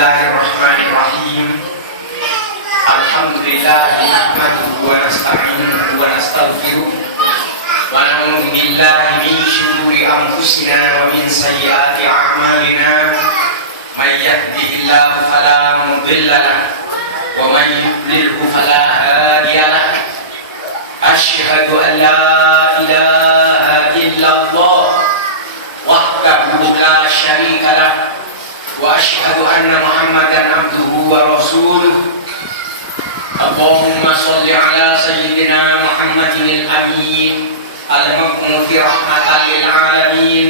Bismillahirrahmanirrahim. Alhamdulillah nahmaduhu wa nasta'inuhu wa nastaghfiruh wa na'udzu billahi min shururi anfusina wa min sayyiati a'malina. May yahdihillahu fala mudilla lahu wa may yudlilhu fala hadiya lahu. Asyhadu an la ilaha illallah wahdahu la syarika lahu wa asyhadu anna Muhammadan abduhu wa rasuluh. Allahumma shalli ala sayyidina Muhammadin al-amin al-mab'uthi rahmatan lil alamin,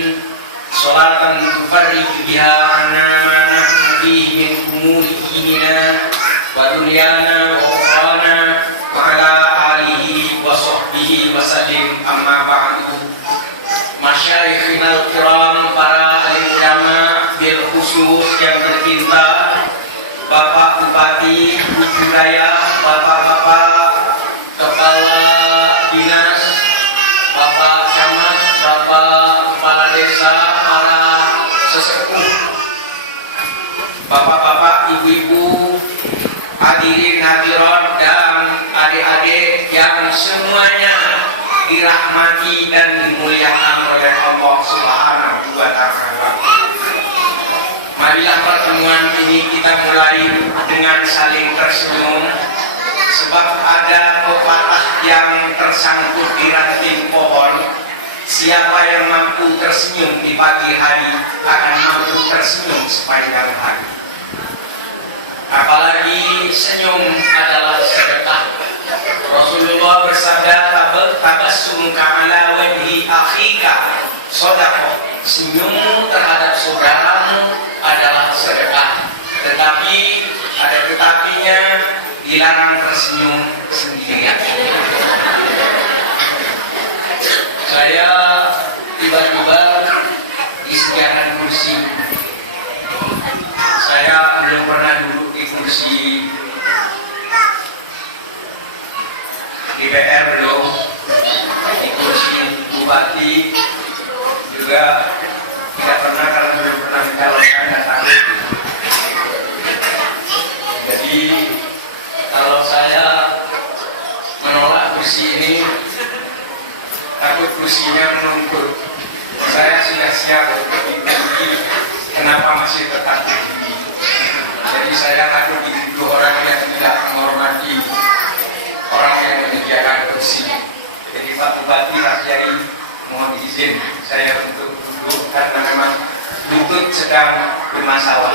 salatan tufarriqu biha anna ma nahnu fihi min umuri dinina wa dunyana wa ukhrana wa ala alihi wa sahbihi wa sallim. Amma ba'du. Masyaikhina al-kiram, para alim ulama bil khusus yang tercinta, Bapak Bupati, Bu Raya, Bapak-bapak Kepala Dinas, Bapak Camat, Bapak Kepala Desa, para sesepuh, Bapak-bapak, Ibu-ibu, hadirin hadirat dan adik-adik yang semuanya dirahmati dan dimuliakan oleh Allah Subhanahu wa Ta'ala. Marilah pertemuan ini kita mulai dengan saling tersenyum, sebab ada pepatah yang tersangkut di ranting pohon. Siapa yang mampu tersenyum di pagi hari akan mampu tersenyum sepanjang hari. Apalagi senyum adalah sedekah. Rasulullah bersabda, tabassumuka ala wajhi akhika shadaqah. Senyummu terhadap saudaramu adalah sedekah. Tetapi ada tetapinya, dilarang tersenyum sendirian. Saya tiba-tiba disediakan kursi. Saya belum pernah duduk di kursi DPR, belum di kursi bupati juga tidak pernah, karena belum pernah mencalonkan dan takut. Jadi kalau saya menolak kursi ini, takut kursinya menumpuk. Saya sudah siap untuk dikunci, kenapa masih tetap di sini. Jadi saya takut dituduh orang yang tidak menghormati orang yang menyediakan kursi. Jadi Pak Bupati, Pak Kiai, mohon izin saya untuk duduk karena memang lutut sedang bermasalah.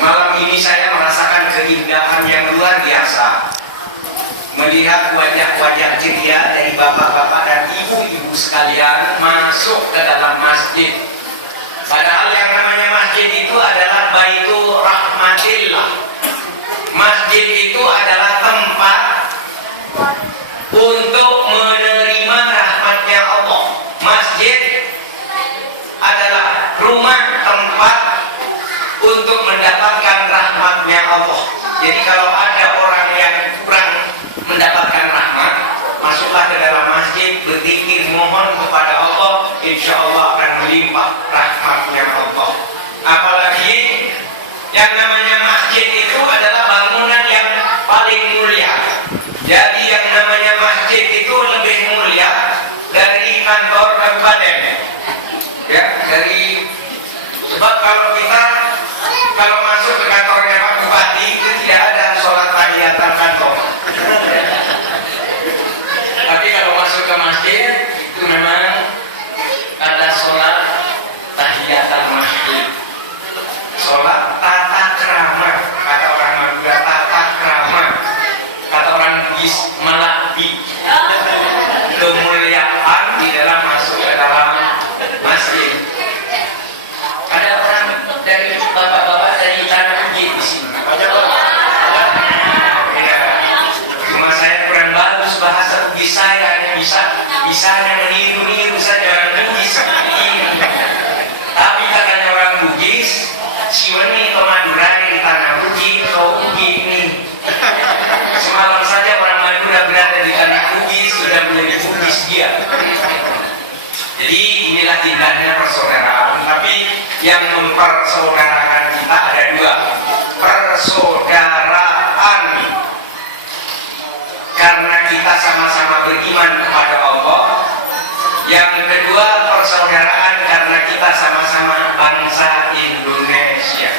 Malam ini saya merasakan keindahan yang luar biasa, melihat wajah-wajah ceria dari bapak-bapak dan ibu-ibu sekalian masuk ke dalam masjid. Padahal yang namanya masjid itu adalah Baitur Rahmatillah. Masjid itu adalah tempat untuk menerima rahmatnya Allah. Masjid adalah rumah tempat untuk mendapatkan rahmatnya Allah. Jadi kalau ada orang yang kurang mendapatkan rahmat, masuklah ke dalam masjid, berzikir, mohon kepada Allah, insya Allah akan melimpah rahmatnya Allah. Apalagi yang namanya masjid itu adalah bangunan yang paling mulia. Jadi yang namanya masjid itu lebih mulia dari kantor kabupaten. Ya, sebab kalau masuk ke kantornya Pak Bupati itu tidak ada sholat tahiyatan kantor. Tapi kalau masuk ke masjid itu memang ada sholat tahiyatan masjid, sholat tata krama. inilah indahnya persaudaraan. Tapi yang mempersaudarakan kita ada dua. Persaudaraan karena kita sama-sama beriman kepada Allah. Yang kedua, persaudaraan karena kita sama-sama bangsa Indonesia.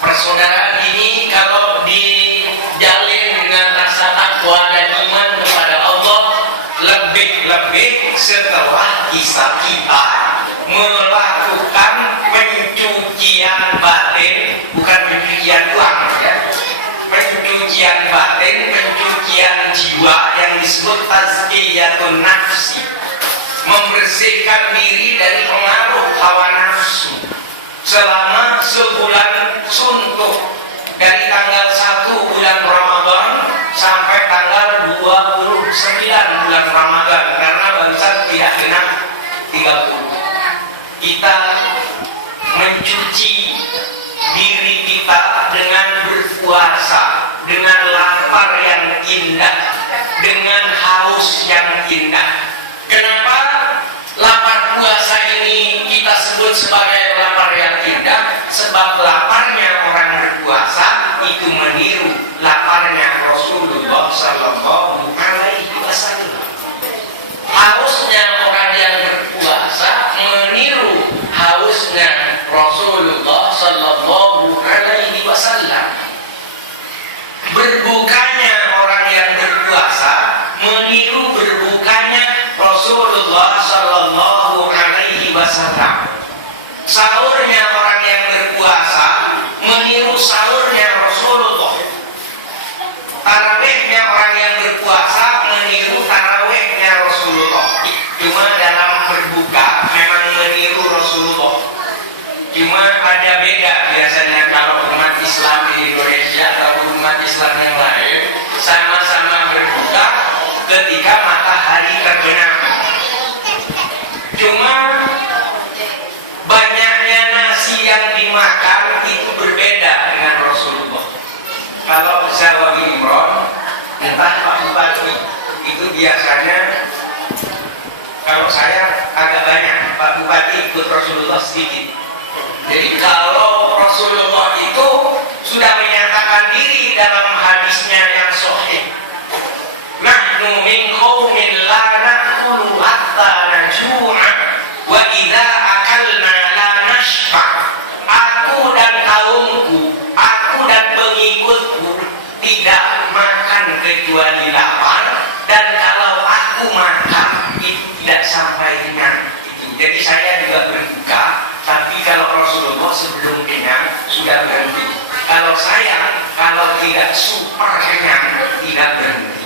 Persaudaraan ini kalau dijalin dengan rasa takwa dan iman kepada Allah, lebih-lebih setelah kita melakukan pencucian batin, bukan pencucian uang ya, pencucian batin, pencucian jiwa yang disebut tazkiyatun nafsi, membersihkan diri dari pengaruh hawa nafsu selama sebulan suntuk, dari tanggal 1 bulan Ramadan sampai tanggal 29 bulan Ramadan, karena bangsa tidak genap 30. Kita mencuci diri kita dengan berpuasa, dengan lapar yang indah, dengan haus yang indah. Kenapa lapar puasa ini kita sebut sebagai lapar yang indah? Sebab laparnya orang berpuasa itu meniru laparnya Rasulullah Sallallahu Alaihi Wasallam. Hausnya orang yang berpuasa meniru hausnya Rasulullah Sallallahu Alaihi Wasallam. Berbukanya orang yang berpuasa meniru berbukanya Rasulullah Sallallahu Alaihi Wasallam. Sahurnya orang yang berpuasa meniru sahurnya Rasulullah. Tarawihnya orang yang berpuasa meniru tarawihnya Rasulullah. Cuma dalam berbuka memang meniru Rasulullah. Cuma ada beda biasanya kalau umat Islam di Indonesia atau umat Islam yang lain sama-sama berbuka ketika matahari terbenam. Cuma banyaknya nasi yang dimakan itu berbeda dengan Rasulullah. Kalau Zawawi Imron, entah Pak Bupati, itu biasanya kalau saya agak banyak, Pak Bupati ikut Rasulullah sedikit. Jadi kalau Rasulullah itu sudah menyatakan diri dalam hadisnya yang sahih, nahnu min qaumin la na'kulu hatta najua wa idza akalna la nashba. Aku dan kaumku, aku dan pengikutku tidak makan kecuali lapar, dan kalau aku makan itu tidak sampai kenyang. Jadi saya juga berbuka, tapi kalau Rasulullah sebelum kenyang sudah berhenti. Kalau saya, kalau tidak super kenyang, tidak berhenti.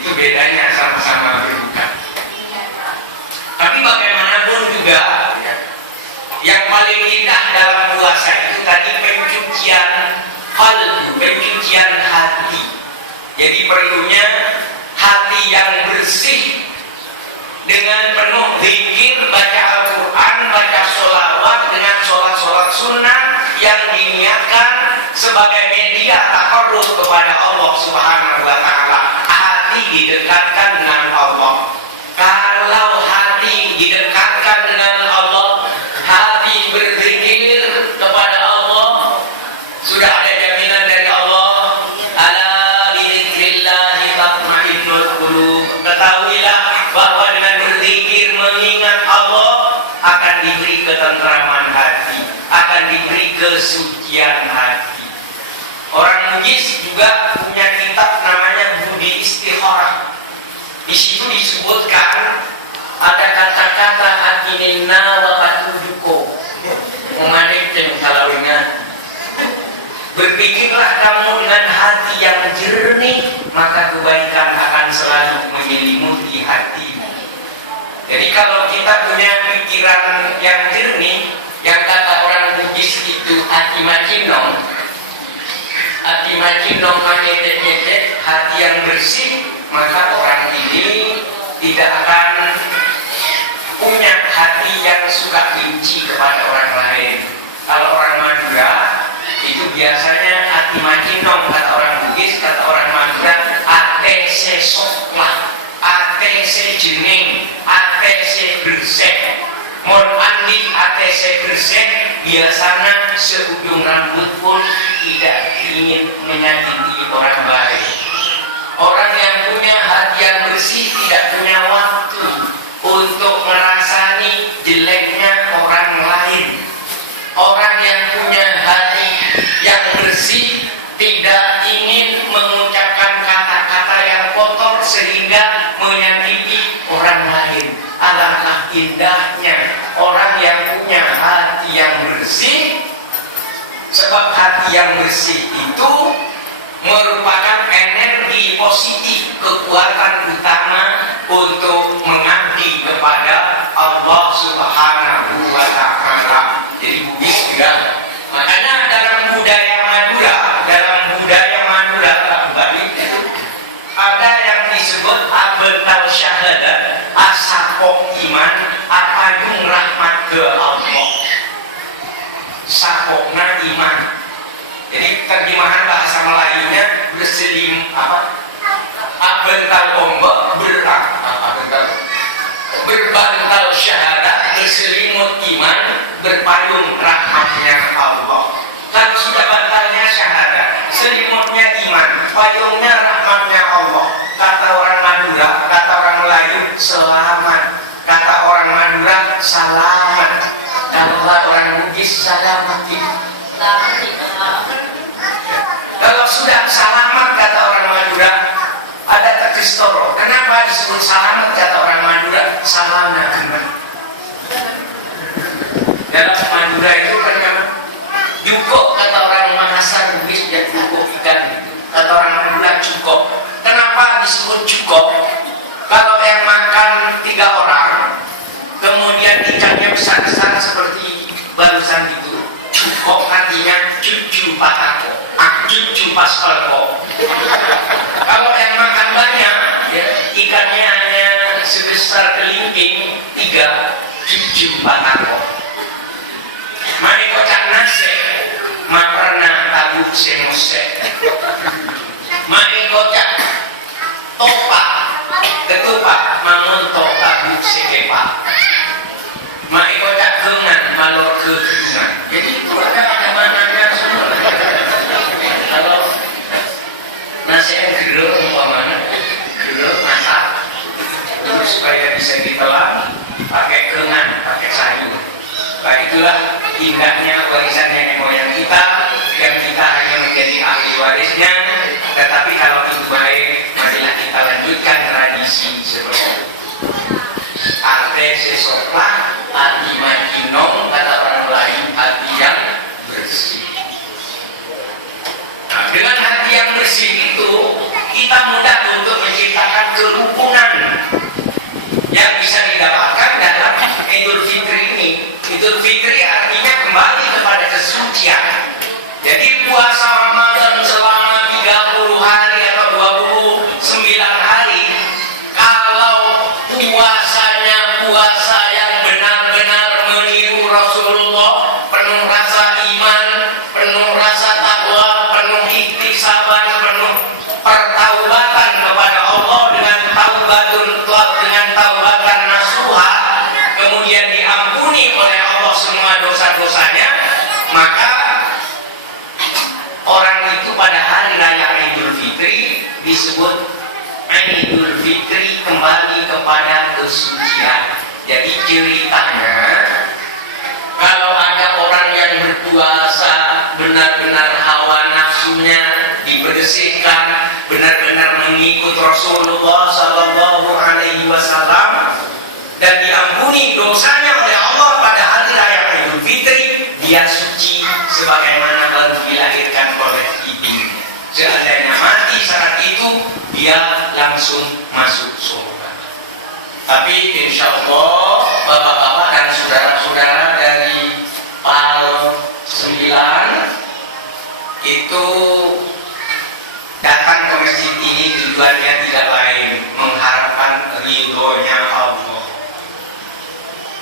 Itu bedanya sama-sama berbuka. Tapi bagaimanapun juga, yang paling indah dalam puasa itu tadi pencucian qalbu, pencucian hati. Jadi perlunya hati yang bersih dengan penuh zikir, baca Al-Quran, baca sholawat, dengan sholat-sholat sunnah yang diniatkan sebagai media taqarrub kepada Allah Subhanahu wa Ta'ala. Hati didekatkan dengan Allah. Kalau hati didekatkan dengan Allah, hati berzikir kepada Allah, sudah ada jaminan dari Allah. Ala bizikrillahi tatma'innul qulub. Ketahuilah bahwa dengan berzikir mengingat Allah akan diberi ketentraman hati, akan diberi kesucian hati. Orang Bugis juga punya kitab namanya Budi Istikharah. Di situ disebutkan ada kata-kata atinina wa patujuko, mengadikkan kalau ingat. Berpikirlah kamu dengan hati yang jernih, maka kebaikan akan selalu menyelimuti hatimu. Jadi kalau kita punya pikiran yang jernih, yang kata orang Bugis itu hati macinong, manyetek-nyetek, hati yang bersih, maka orang ini tidak akan punya hati yang suka benci kepada orang lain. Kalau orang Madura itu biasanya hati macinong, kata orang Bugis, kata orang Madura ate sesoklah, ate sejening, ate biasanya seujung rambut pun tidak ingin menyakiti orang lain. Orang yang punya hati yang bersih tidak punya waktu untuk merasani jeleknya orang lain. Orang yang punya hati yang bersih tidak ingin mengucapkan kata-kata yang kotor sehingga menyakiti orang lain. Alangkah indahnya orang yang punya hati yang bersih, sebab hati yang bersih itu merupakan energi positif, kekuatan utama untuk mengabdi kepada Allah Subhanahu wa Ta'ala. Jadi Bugis juga. Makanya dalam budaya Madura ada yang disebut abental syahadat, asapok iman, apayung rahmat ke Allah. Sapokna iman. Jadi terjemahan bahasa Melayunya berselim abental ombak berbantal syahadat, berselimut iman, berpayung rahmatnya Allah. Kalau sudah bantalnya syahadat, selimutnya iman, payungnya rahmatnya Allah. Kata orang Madura, kata orang Melayu, selamat. Kata orang Madura, salamat. Kalau orang Bugis, salamati. Kalau sudah selamat kata orang Madura, ada tekistoro. Kenapa disebut selamat kata orang Madura? Salana gemen. Dalam Madura itu kan cukup kata orang Makassar Bugis, ya cukup ikan itu. Kata orang Madura cukup. Kenapa disebut cukup? Kalau yang makan 3 orang, kemudian ikannya besar-besar seperti barusan itu, cukup artinya cucu patako, cucu paspalko. Kalau yang makan banyak, ya, ikannya hanya sebesar kelingking 3, cucu patako. Mari kocak nase, makarna tabu semose. Mari kocak topak, ketupat, mamunto tabu sekepa. Mari kocak gengan, malor kegengan. Jadi itu ada mananya semua. Kalau nasi yang geruk umpamanya, geruk masak, terus supaya bisa ditelan, pakai gengan, pakai sayur. Nah itulah indahnya warisan nenek moyang kita, yang kita hanya menjadi ahli warisnya. Tetapi kalau itu baik, marilah kita lanjutkan tradisi seperti itu. Arte sesoklah, hati makinom, kata orang Melayu, hati yang bersih. Nah, dengan hati yang bersih itu, kita mudah untuk menciptakan kerukunan yang bisa didapatkan dalam Idul Fitri ini. Idul Fitri artinya kembali kepada kesucian. Jadi puasa Ramadan selama 30 hari atau 29 hari, kalau puasanya puasa yang benar-benar meniru Rasulullah, penuh rasa iman, penuh rasa takwa, penuh ihtisaban, penuh pertaubatan kepada Allah dengan taubatan nasuha, kemudian diampuni oleh Allah semua dosa-dosanya, maka orang itu pada hari raya Idul Fitri disebut Idul Fitri, kembali kepada kesucian. Jadi ceritanya, kalau ada orang yang berpuasa benar-benar hawa nafsunya dibersihkan, benar-benar mengikut Rasulullah Sallallahu Alaihi Wasallam dan diampuni dosanya oleh Allah pada hari raya Idul Fitri, dia suci sebagaimana baru dilahirkan oleh ibunya. Seandainya mati saat itu, dia langsung masuk surga. Tapi insya Allah bapak-bapak dan saudara-saudara dari PAL 9 itu datang ke masjid ini tujuannya tidak lain mengharapkan ridhonya Allah.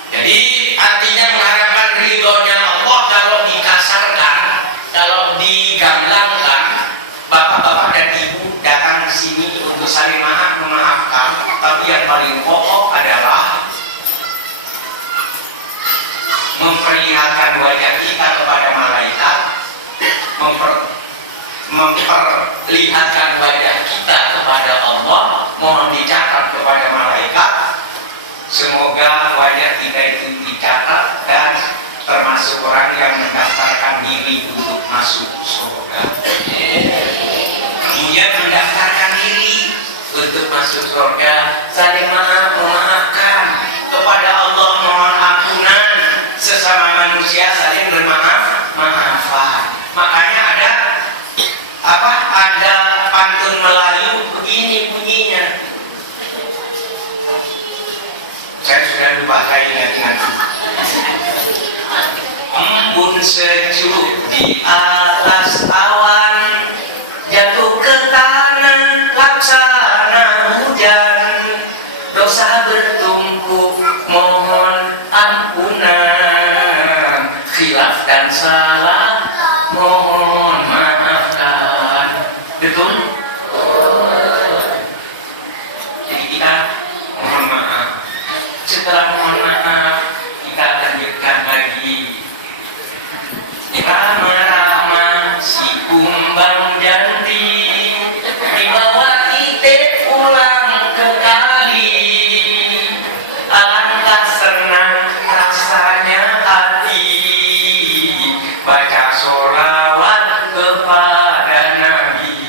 Jadi artinya mengharapkan ridhonya Allah, kalau dikasarkan, kalau digamblangkan, bapak-bapak dan ibu datang ke sini untuk saling memaafkan, tapi yang paling pokok adalah memperlihatkan wajah kita memperlihatkan wajah kita kepada Allah, mohon dicatat kepada malaikat. Semoga wajah kita itu dicatat dan termasuk orang yang mendaftarkan diri untuk masuk surga. Kemudian mendaftarkan diri untuk masuk surga, saling memaafkan kepada Allah, mohon ampunan, sesama manusia saling maafan. Makanya ada pantun Melayu begini bunyinya. Saya sudah lupa, saya ingat. Embun sejuk di atas awan, jatuh ke tanah laksana hujan, dosa bertumpuk mohon ampunan, khilaf dan salah mohon maafkan. Betul? Jadi kita mohon maaf. Setelah mohon maaf, kita lanjutkan lagi. Rama-rama si kumbang janti, dibawa kita pulang ke kali. Alangkah senang rasanya hati, baca sholawat kepada Nabi.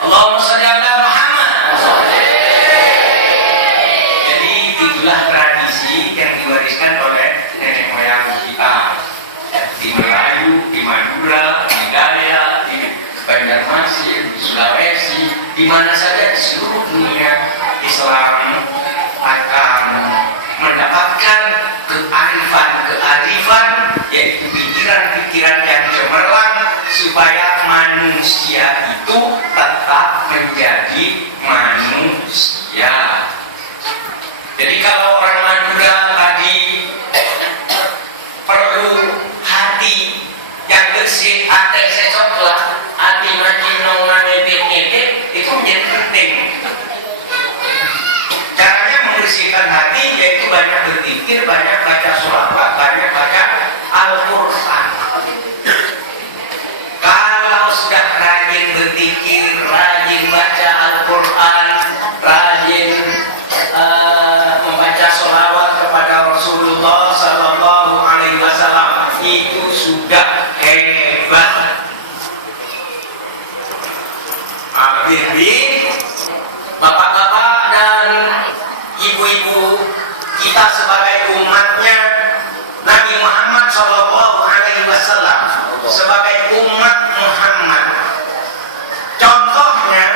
Allahumma sholli ala Muhammad. Jadi itulah tradisi yang diwariskan oleh nenek moyang kita di Melayu, di Madura, di Dayak, di Banjarmasin, di Sulawesi, di mana saja di seluruh dunia Islam akan mendapatkan kearifan, yaitu pikiran-pikiran yang cemerlang supaya manusia itu tetap menjadi manusia. Jadi kalau orang Madura tadi perlu hati yang bersih, hati secoklah, hati makin ngedit-ngedit, itu menjadi penting. Caranya membersihkan hati yaitu banyak berzikir, banyak baca sholawat, banyak baca Al-Quran. Kalau sudah rajin berzikir, rajin baca Al-Quran, rajin membaca sholawat kepada Rasulullah Sallallahu Alaihi Wasallam, itu sudah hebat. Bimbing bapak-bapak dan ibu-ibu kita sebagai umatnya Nabi Muhammad Sallallahu Alaihi Wasallam, sebagai umat Muhammad. Contohnya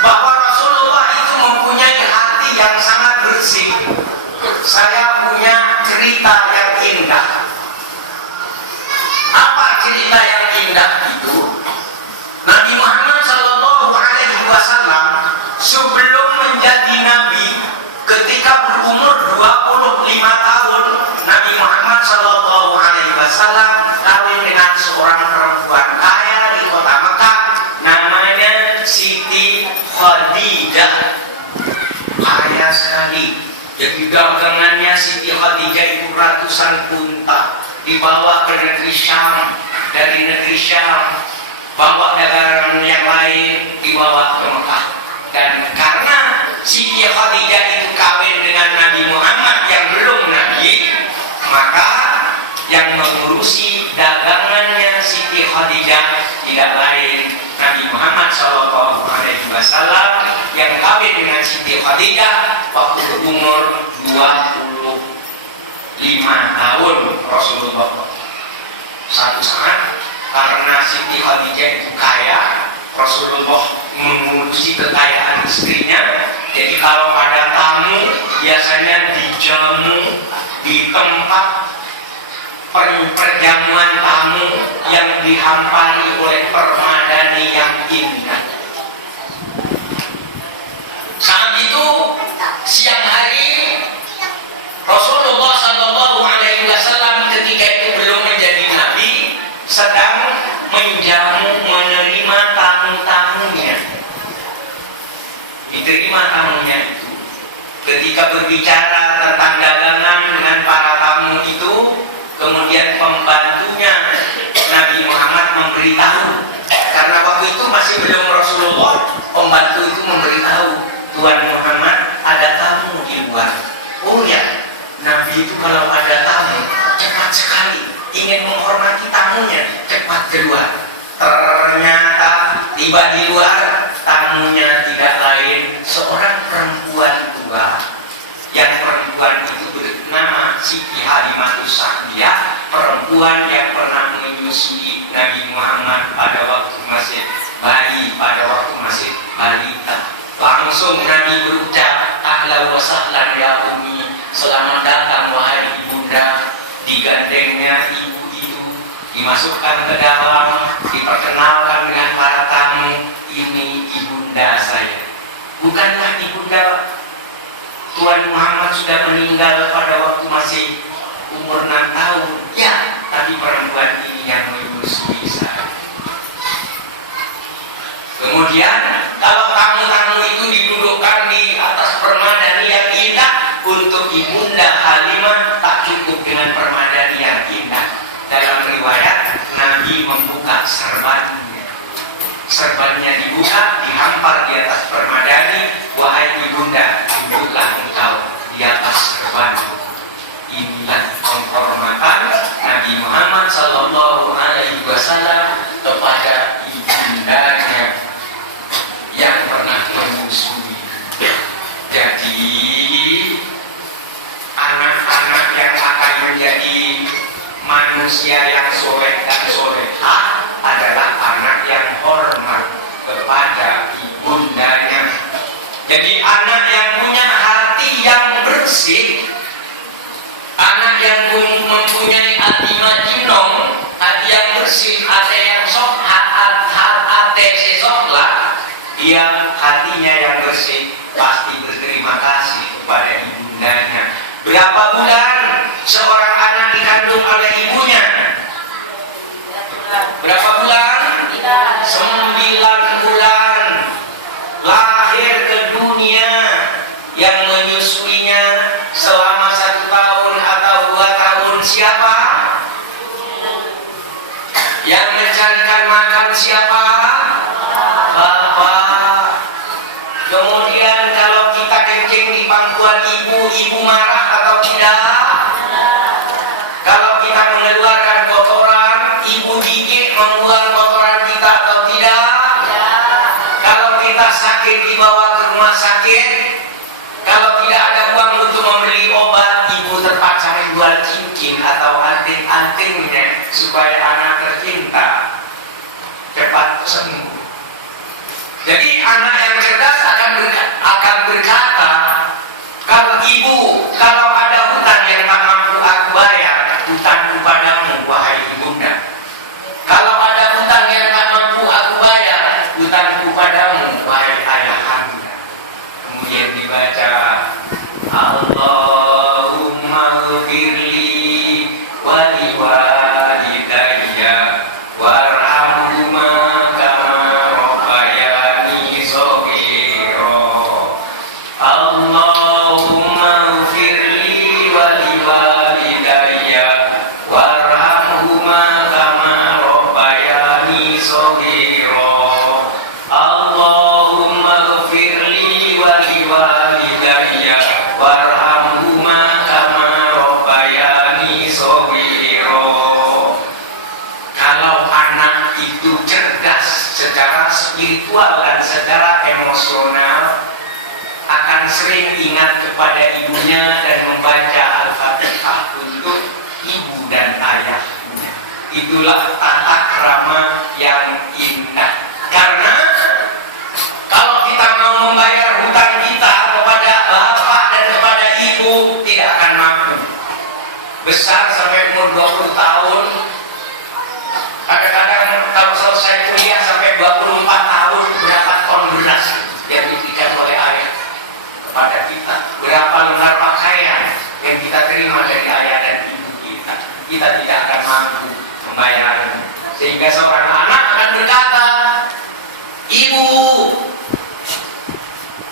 bahwa Rasulullah itu mempunyai hati yang sangat bersih. Saya punya cerita yang indah. Apa cerita yang indah itu? Nabi Muhammad Sallallahu Alaihi Wasallam sebelum menjadi Nabi, ketika berumur 25 tahun, Nabi Muhammad Sallallahu Alaihi Wasallam kawin dengan seorang perempuan kaya di kota Mekah, namanya Siti Khadijah. Kaya sekali. Jadi dagangannya Siti Khadijah itu ratusan unta dibawa ke negeri Syam, dari negeri Syam bawa dagangan yang lain dibawa ke Mekah. Dan karena Siti Khadijah itu kawin dengan Nabi Muhammad yang belum Nabi, maka yang mengurusi dagangannya Siti Khadijah tidak lain Nabi Muhammad Shallallahu Alaihi Wasallam yang kawin dengan Siti Khadijah waktu umur 25 tahun Rasulullah. Satu saat karena Siti Khadijah itu kaya, Rasulullah mengurusi kekayaan istrinya. Jadi kalau ada tamu biasanya dijamu di tempat perjamuan tamu yang dihampari oleh permadani yang indah. Saat itu siang hari Rasulullah Sallallahu Alaihi Wasallam ketika itu belum menjadi nabi, sedang menjamu, menerima tamu-tamunya. Diterima tamunya itu. Ketika berbicara tentang dagangan dengan para tamu itu, kemudian pembantunya Nabi Muhammad memberitahu karena waktu itu masih belum Rasulullah, pembantu itu memberitahu Tuan Muhammad ada tamu di luar. Oh ya, Nabi itu kalau ada tamu cepat sekali, ingin menghormati tamunya, cepat keluar. Ternyata tiba di luar, tamunya tidak lain seorang perempuan tua. Yang perempuan itu bernama Siti Halimatus Sa'diyah, perempuan yang pernah menyusui Nabi Muhammad pada waktu masih bayi, pada waktu masih balita. Langsung Nabi berucap, ahlan wa sahlan ya Umi, selamat datang wahai ibunda. Digandengnya ibu itu, dimasukkan ke dalam, diperkenalkan dengan para tamu, ini ibunda saya. Bukanlah ibunda Tuan Muhammad sudah meninggal pada waktu masih umur 6 tahun. Ya, tapi perempuan ini yang menyusui saya. Kemudian kalau tamu-tamu itu didudukkan di atas permadani yang indah, untuk ibunda Halimah tak cukup dengan permadani yang indah. Dalam riwayat Nabi membuka serbannya. Serbannya dibuka, dihampar di atas permadani. Wahai ibunda, duduklah engkau di atas serban. Inilah penghormatan Nabi Muhammad Sallallahu Alaihi Wasallam kepada ibundanya yang pernah menyusui. Jadi anak-anak yang akan menjadi manusia yang soleh dan solehah adalah anak yang hormat kepada ibundanya. Jadi anak yang punya hati yang bersih, anak yang mempunyai hati majinong, hati yang bersih, hati yang sok, hati sesoklah, dia hatinya yang bersih pasti berterima kasih kepada ibundanya. Berapa bulan seorang anak dikandung oleh ibunya? Berapa bulan? 9 bulan. Lahir ke dunia, yang menyusuinya selama 1 tahun atau 2 tahun siapa? Yang mencarikan makan siapa? Bapak. Kemudian kalau kita kencing di pangkuan ibu, ibu marah atau tidak? Kalau kita mengeluarkan kotoran, ibu gigit membuang kotoran kita atau tidak? Kalau kita sakit dibawa ke rumah sakit, kalau tidak ada uang untuk membeli obat, ibu terpaksa menjual cincin atau anting-antingnya supaya anak tercinta cepat sembuh. Jadi anak yang cerdas akan berkata, kalau ibu, kalau ada hutang yang tak mampu aku bayar, hutangku padamu wahai ibunda. Kalau ada hutang yang tak mampu aku bayar, hutangku padamu wahai ayahanda. Kemudian dibaca, Allahumma ghfirli wali walidayya warhamhuma kama rabbayani shaghira. Allahumma ghfirli wali walidayya warhamhuma kama rabbayani shaghira. Allahumma ghfirli wali walidayya warhamhuma kama rabbayani shaghira. Kalau anak itu cerdas secara spiritual dan secara emosional, akan sering ingat kepada ibunya dan membaca Al-Fatihah untuk ibu dan ayahnya. Itulah tata krama yang indah. Karena kalau kita mau membayar hutang kita kepada bapak dan kepada ibu, tidak akan mampu. Besar sampai umur 20 tahun, kadang-kadang kalau selesai kuliah sampai 24 tahun, berapa ton beras yang diberikan oleh ayah kepada kita, berapa lembar pakaian yang kita terima dari ayah dan ibu kita, kita tidak akan mampu membayarnya. Sehingga seorang anak akan berkata, ibu,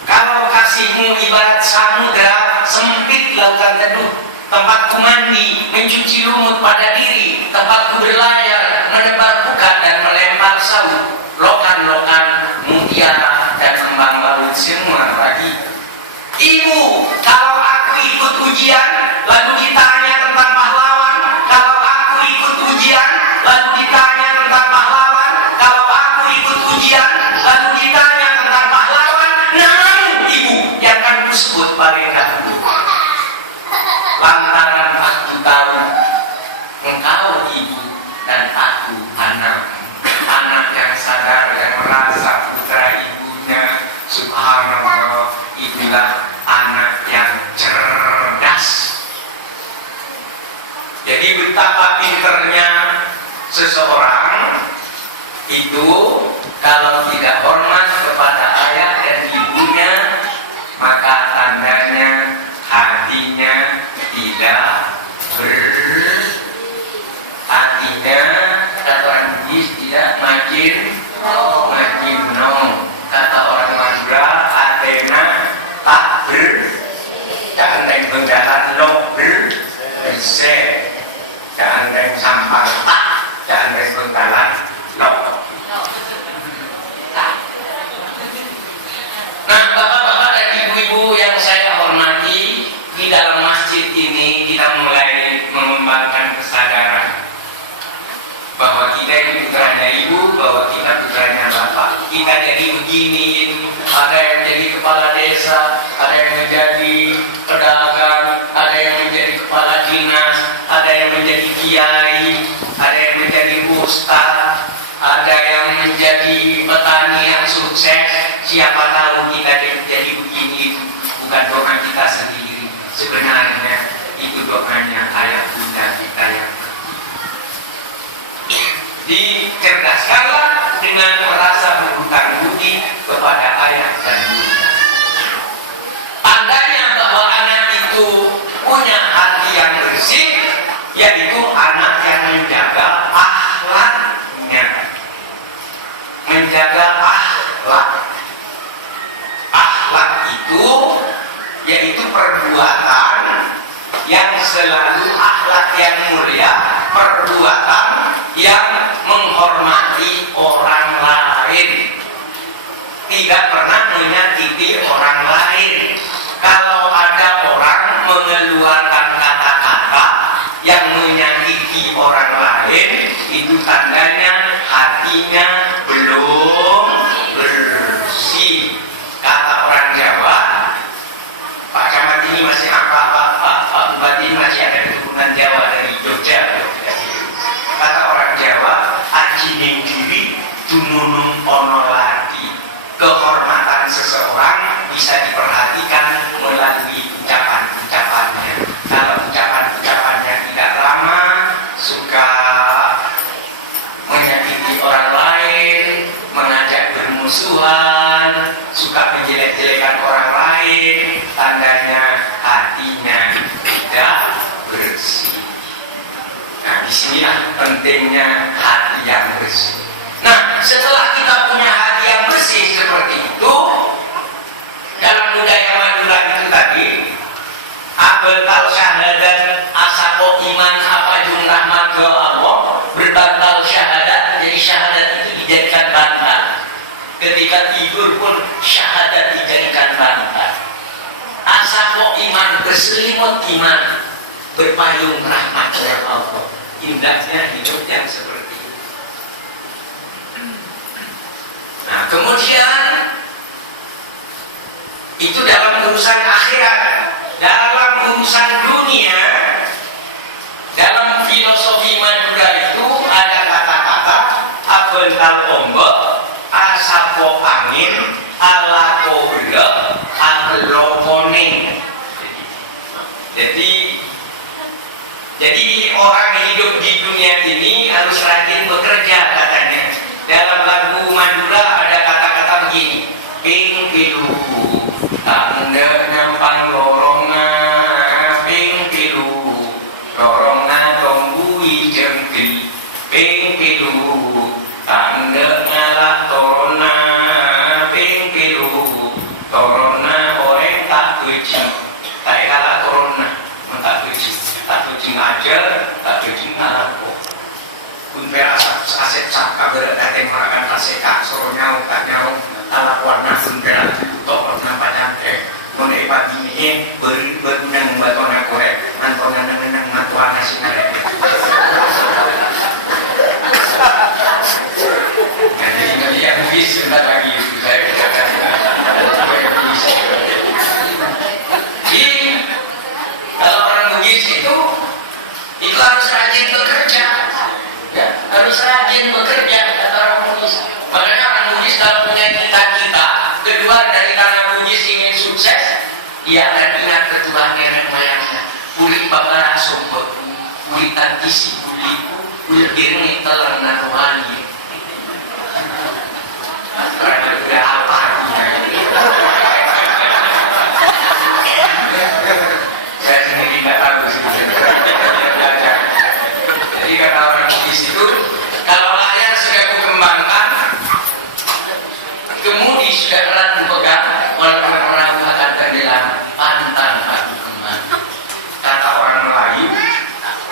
kalau kasihmu ibarat samudra, sempit lautan teduh, tempatku mandi, mencuci lumut pada diri, tempatku berlayar, menebar bukat dan melempar saut. jadilah anak yang cerdas. Jadi betapa pinternya seseorang itu kalau tidak hormat kepada ayah dan ibunya, maka tandanya hatinya tidak hatinya kata orang Bugis tidak makin no, kata orang Madura Athena tak jangan berjalan lo bersih, jangan sampah tak, jangan berjalan lo. Nah, bapak-bapak dan ibu-ibu yang saya hormati, di dalam masjid ini kita mulai mengembangkan kesadaran bahwa kita itu putranya ibu, bahwa kita putranya bapak. Kita jadi begini, ada yang jadi kepala desa, ada yang menjadi pedagang, ada yang menjadi kepala dinas, ada yang menjadi kiai, ada yang menjadi ustaz, ada yang menjadi petani yang sukses. Siapa tahu kita jadi begini, itu bukan doa kita sendiri. Sebenarnya itu doanya ayah bunda kita yang dicerdaskanlah dengan merasa berhutang budi kepada ayah dan bunda. Tandanya bahwa anak itu punya hati yang bersih, yaitu anak yang menjaga akhlaknya. Menjaga akhlak. Akhlak itu yaitu perbuatan yang selalu akhlak yang mulia, perbuatan yang menghormati orang lain, tidak pernah menyakiti orang lain. Kalau ada orang mengeluarkan kata-kata yang menyakiti orang lain, itu tandanya hatinya belum bersih. Kata orang Jawa, Pak Camat ini masih apa, Pak Bupati ini masih ada keturunan Jawa dari Jogja. Kata orang Jawa, aji ning diri dununung ono lati. Kehormatan seseorang bisa diperhatikan melalui ucapan-ucapannya. Kalau ucapan-ucapannya tidak ramah, suka menyakiti orang lain, mengajak bermusuhan, suka menjelek-jelekan orang lain, tandanya hatinya tidak bersih. Nah, disinilah pentingnya hati yang bersih. Nah, setelah kita punya hati yang bersih seperti itu, dalam budaya Madura itu tadi, abal syahadat, asapo iman, apa jumlah madra Allah, berbantal syahadat. Jadi syahadat itu dijadikan bantal. Ketika tidur pun syahadat dijadikan bantal. Asapo iman, berselimut iman, berpayung rahmat dari Allah. Indahnya hidup yang seperti itu. Nah, kemudian itu dalam urusan akhirat. Dalam urusan dunia, dalam filosofi Madura itu ada kata-kata abental ombak, asapo angin, ala kohle, apelo koning. Jadi orang hidup di dunia ini harus rajin bekerja katanya. Dalam lagu Madura ada kata-kata begini, ping pilu tanda nampang lorongna, ping pilu lorongna tonggui jengkil, ping pilu tanda ngalah torona, ping pilu torona orang tak kucing, tak kalah torona, tak kucing. Tak kucing aja, tak kucing ngarako. Kun aset saka berat dateng marakan taseka soro nyau tak nyau talak warna kun berat tok nampak cantik. Mone pagi ini berunang batona korek antona nang matuana sinare. Jadi yang bis sebentar lagi saya katakan. Kalau orang Bugis itu harus rajin bekerja, ya, harus rajin bekerja kata orang Bugis. Makanya orang Bugis kalau punya cita-cita keluar dari tanah Bugis ingin sukses, Dia akan ingat ketuaan nenek moyangnya. Kulit bakal sombot, kulit tantisi kulit birni telan narwani. Karena udah apa artinya? Saya sendiri nggak tahu sih. Jadi kata orang di situ, kalau layar sudah kukembangkan, kemudi sudah erat kupegang, walaupun orang akan terbilang pantang aku kembang. Kata orang Melayu,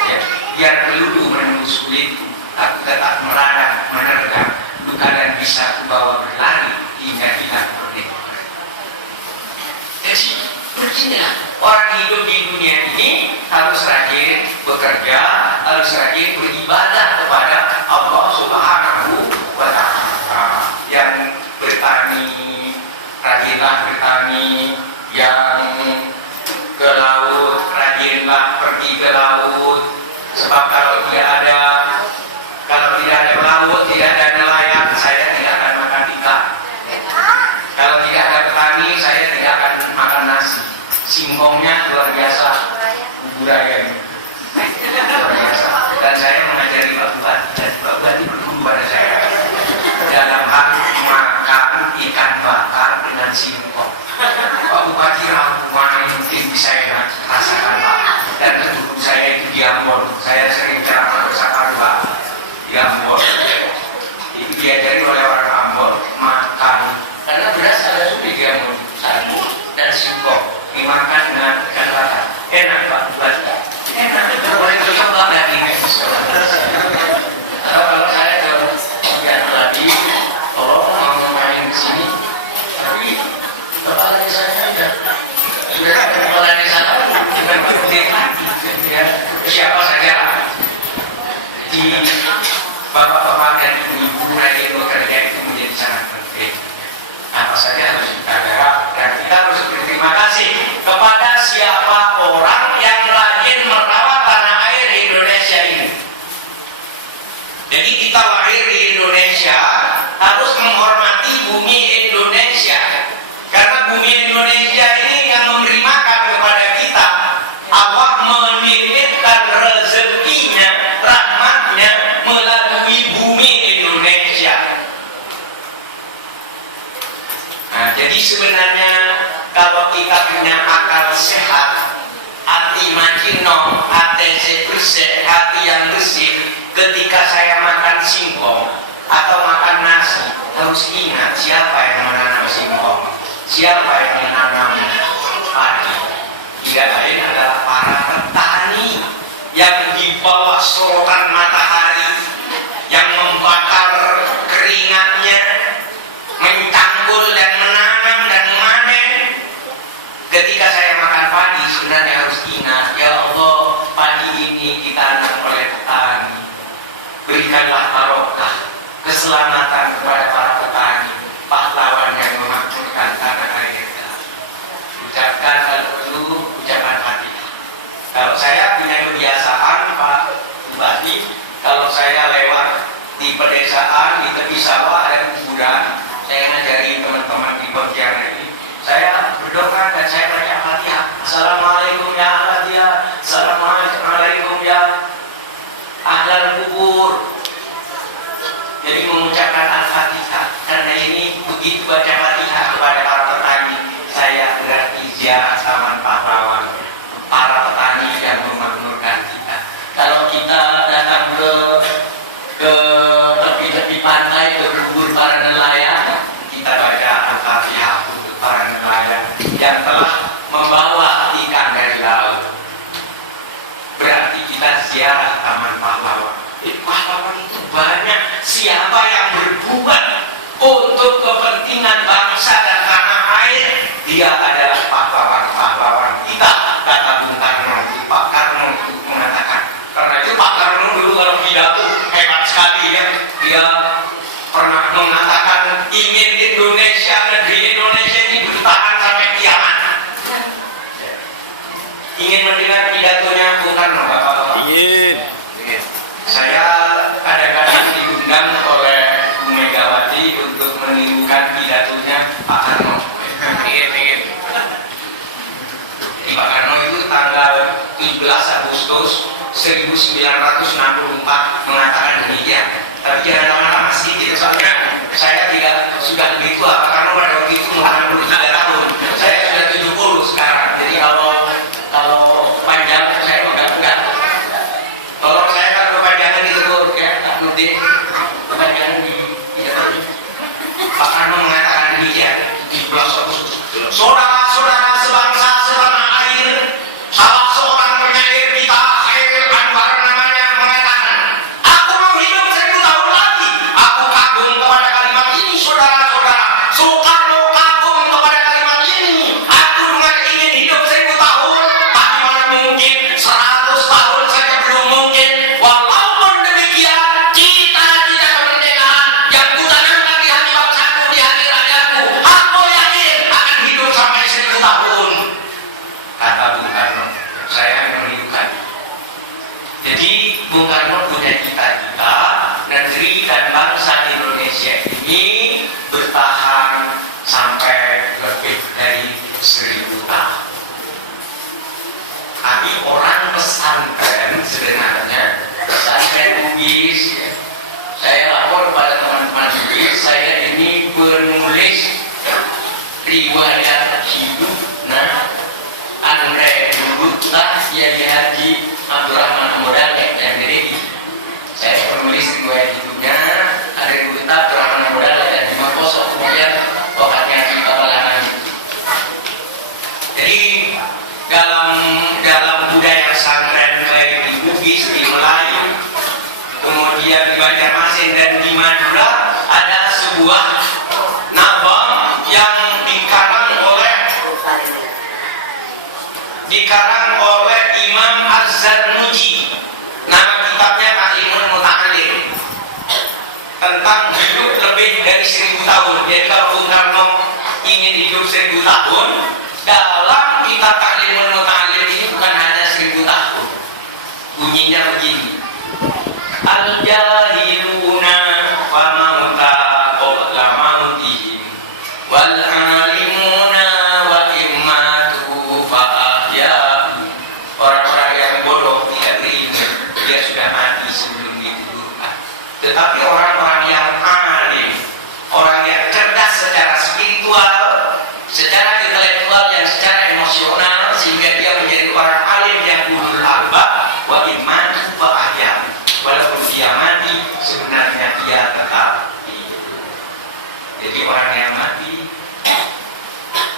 ya, biar peluru menembus kulitku, aku tetap meradang, menergang, luka dan bisa kubawa berlari hingga hilang berdeka. Jadi beginilah orang hidup di dunia ini harus rajin bekerja, harus rajin beribadah kepada Allah Subhanahu wa Ta'ala. Yang bertani, rajinlah bertani. Yang ke laut, rajinlah pergi ke laut. Sebab kalau tidak ada laut, tidak ada nelayan, saya tidak akan makan ikan. Kalau tidak ada petani, saya tidak akan makan nasi. Singkongnya luar biasa, budayanya luar biasa. Dan saya mengajari Pak Bupati, dan Pak Bupati berguru pada saya dalam hal makan ikan bakar dengan singkong. Pak Bupati ragu mana yang mungkin bisa saya rasakan Pak. Dan guru saya itu di Ambon, saya sering ceramah bersama Pak di Ambon. Itu diajari oleh orang Ambon makan, karena beras ada sudah di Ambon, sagu dan singkong dimakan dengan ikan bakar. Enak Pak Bupati, enak. Boleh coba dagingnya. Kalau saya ke bagian lagi, tolong mau main ke sini, tapi kepala saya sudah kepala desa dengan berpikir lagi, ya siapa saja lah. Di bapak-bapak dan ibu-ibu rajin bekerja itu menjadi sangat penting. Apa saja harus kita garap dan kita harus berterima kasih kepada siapa orang yang rajin merawat tanah air Indonesia ini. Jadi kita lahir di Indonesia harus menghormati bumi Indonesia, karena bumi Indonesia ini yang memberi makan kepada kita. Allah menitipkan rezekinya, rahmatnya melalui bumi Indonesia. Nah, jadi sebenarnya kalau kita punya akal sehat, hati makinom, hati bersih, hati yang bersih, ketika saya makan singkong atau makan nasi, harus ingat siapa yang menanam singkong, siapa yang menanam padi. Tidak lain adalah para petani yang di bawah sorotan matahari, yang membakar keringatnya, mencangkul dan menanam dan memanen. Ketika saya makan padi, sebenarnya harus ingat, ya Allah, padi ini ditanam oleh petani. Berikanlah barokah, keselamatan kepada para petani, pahlawan yang memakmurkan tanah air. Ucapkan kalau perlu ucapan hati. Kalau saya punya kebiasaan Pak Bupati, kalau saya lewat di pedesaan, di tepi sawah ada kuburan, saya ngajari teman-teman di Pontianak ini, saya berdoa dan saya baca Fatihah. Assalamualaikum ya Al-Fatihah, Assalamualaikum ya Ahlal kubur. Jadi mengucapkan Al-Fatihah, karena ini begitu baca Fatihah kepada para petani, saya berarti ziarah taman pahlawan, para petani yang memakmurkan kita. Kalau kita datang ke tepi-tepi pantai, ke kubur para nelayan, kita baca Al-Fatihah untuk para nelayan yang telah membawa ikan dari laut. Berarti kita ziarah taman pahlawan. Pahlawan itu banyak. Siapa yang berbuat untuk kepentingan bangsa dan tanah air, dia adalah pahlawan-pahlawan kita. Kata Bung Karno, Pak Karno itu mengatakan. Karena itu Pak Karno dulu kalau pidato hebat sekali ya. Dia pernah mengatakan ingin Indonesia, negeri Indonesia ini bertahan sampai kiamat. Ingin mendengar pidatonya Bung Karno, Bapak-bapak? Ingin. Saya kadang-kadang diundang oleh Bu Megawati untuk menirukan pidatonya Pak Karno. Ingin. Agustus 1964 mengatakan demikian. Tapi jangan lama-lama sedikit, soalnya saya tidak sudah lebih tua, karena pada waktu itu 63 tahun, saya sudah 70 sekarang. Jadi kalau panjang saya enggak. Tolong saya kalau kepanjangan ditegur ya Pak Nurdin, kepanjangan tidak. Pak Karno mengatakan demikian di bulan Agustus. Saudara-saudara sebangsa setanah air, salah seorang penyair kita, Khairil Anwar namanya, mengatakan, aku mau hidup 1000 tahun lagi. Aku kagum kepada kalimat ini, saudara-saudara. Soekarno kagum kepada kalimat ini. Aku dengan ingin hidup 1000 tahun, tapi mana mungkin 100 tahun saja belum mungkin. Walaupun demikian, cita-cita kemerdekaan yang kutanamkan di hati bangsaku, di hati rakyatku, aku yakin akan hidup sampai 1000 tahun. Kata Bung Karno, saya merindukan. Jadi Bung Karno punya cita-cita negeri dan bangsa Indonesia ini bertahan sampai lebih dari 1000 tahun. Tapi orang pesantren sebenarnya, pesantren Bugis, ya. Saya lapor pada teman-teman Bugis, saya ini penulis riwayat hidup Andre Butlah Yai Haji Abdurrahman Modal yang gede. Saya penulis riwayat hidupnya Andre Butlah Abdurrahman Modal dan Imam Kosok, kemudian wafatnya di Kabalangan. Jadi dalam budaya pesantren baik di Bugis, di Melayu, kemudian di Banjarmasin dan di Madura ada sebuah nazam yang dikarang oleh Imam Az-Zarnuji. Nama kitabnya Ta'limul Muta'alim, tentang hidup lebih dari 1000 tahun. Jadi kalau Bung Karno ingin hidup 1000 tahun, dalam kitab Ta'limul Muta'alim ini bukan hanya 1000 tahun. Bunyinya begini: Al-jahiluna wa mauta qabla mautihim wal alimuna wa immatu fa ahya. Orang-orang yang bodoh tidak berilmu, dia sudah mati sebelum dikuburkan. Tetapi orang-orang yang alim, orang yang cerdas secara spiritual, secara intelektual dan secara emosional, sehingga dia menjadi orang alim yang ulul albab, wa immatu fa ahya. Walaupun dia mati, sebenarnya dia tetap hidup. Jadi orang yang mati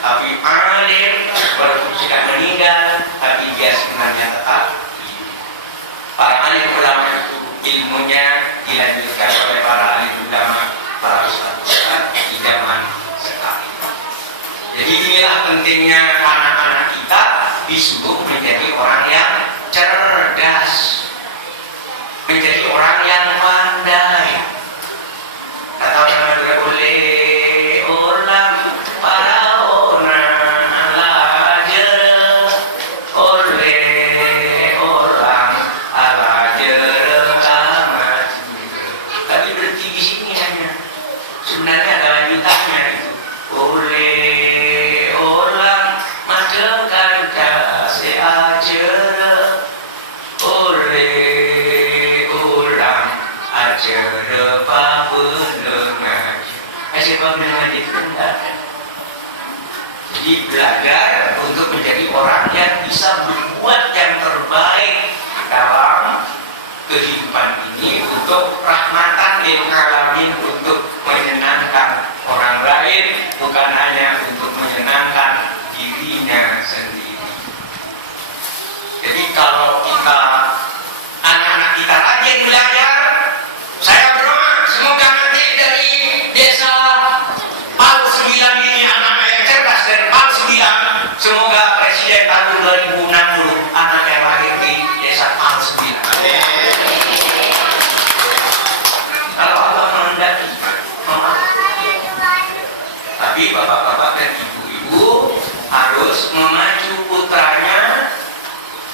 tapi alim, walaupun sudah meninggal, tapi dia sebenarnya tetap hidup. Para alim ulama itu ilmunya dilanjutkan oleh para alim ulama, para ustaz-ustaz di zaman sekarang. Jadi inilah pentingnya anak-anak kita disuruh menjadi orang yang cerdas, menjadi orang yang pandai. Kata orang Madura, oleh orang para orang alaja, oleh orang alaja tamat. Tapi berhenti di sini hanya. Sebenarnya ada lanjutannya itu. Oleh orang madekan kasih aja, oleh orang acara pabenengan. Acara pabenengan itu enggak. Jadi belajar untuk menjadi orang yang bisa berbuat yang terbaik dalam kehidupan ini untuk rahmatan lil alamin, untuk menyenangkan orang lain, bukan hanya untuk menyenangkan dirinya sendiri. Jadi kalau anak-anak kita rajin belajar, saya berdoa semoga nanti dari desa Pal 9 ini, anak-anak yang cerdas dari Pal 9, semoga Presiden tahun 2060 anak yang lahir di desa Pal 9. Kalau Allah menghendaki, tapi bapak-bapak dan ibu-ibu harus memacu putranya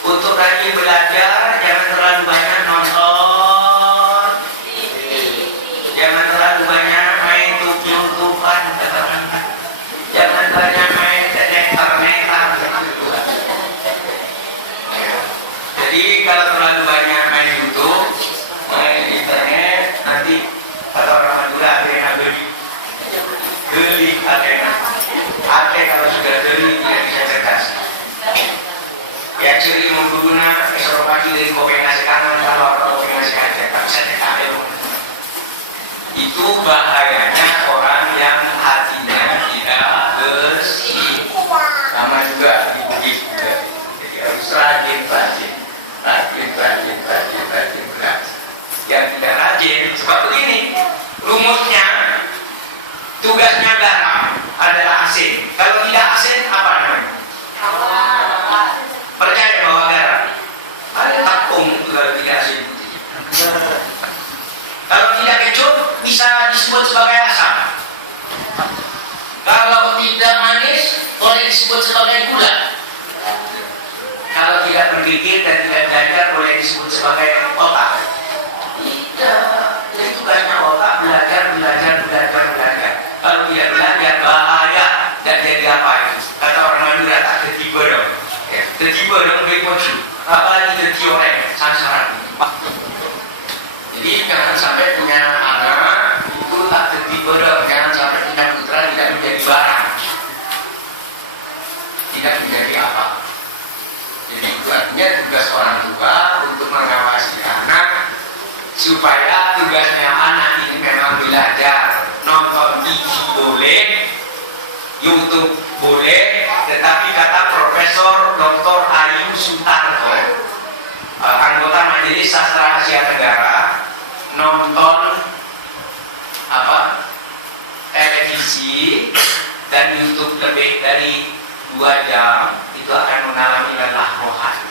untuk rajin belajar, jangan terlalu banyak nonton, jangan terlalu banyak main YouTube-an, jangan banyak main internet. Jadi Beli Athena. Ate kalau sudah beli tidak bisa cerdas. Ya ciri mengguna esok pagi dari kombinasi kanan kalau kombinasi aja tak bisa cetak itu bahayanya orang yang hatinya tidak bersih. Sama juga begitu. Jadi harus rajin belajar. Yang tidak rajin sebab begini rumusnya, tugasnya garam adalah asin. Kalau tidak asin apa namanya? Percaya bahwa garam ada tepung kalau tidak asin. Kalau tidak kecup bisa disebut sebagai asam. Kalau tidak manis boleh disebut sebagai gula. Kalau tidak bergigit dan tidak belajar boleh disebut sebagai otak. Tidak, jadi tugasnya otak belajar. Kalau tidak belajar bahaya dan jadi apa itu? Kata orang Madura tak tertiba dong. Ya, tertiba dong beri moju. Apalagi tertiba orang sansaran. Jadi jangan sampai punya anak itu tak tertiba dong. Jangan sampai punya putra tidak menjadi barang, tidak menjadi apa. Jadi itu artinya tugas orang tua untuk mengawasi anak supaya tugasnya anak ini memang belajar. Nonton TV boleh, YouTube boleh, tetapi kata Profesor Dr. Ayu Sutarto, anggota Majelis Sastra Asia Tenggara, nonton televisi dan YouTube lebih dari 2 jam itu akan mengalami lelah rohani.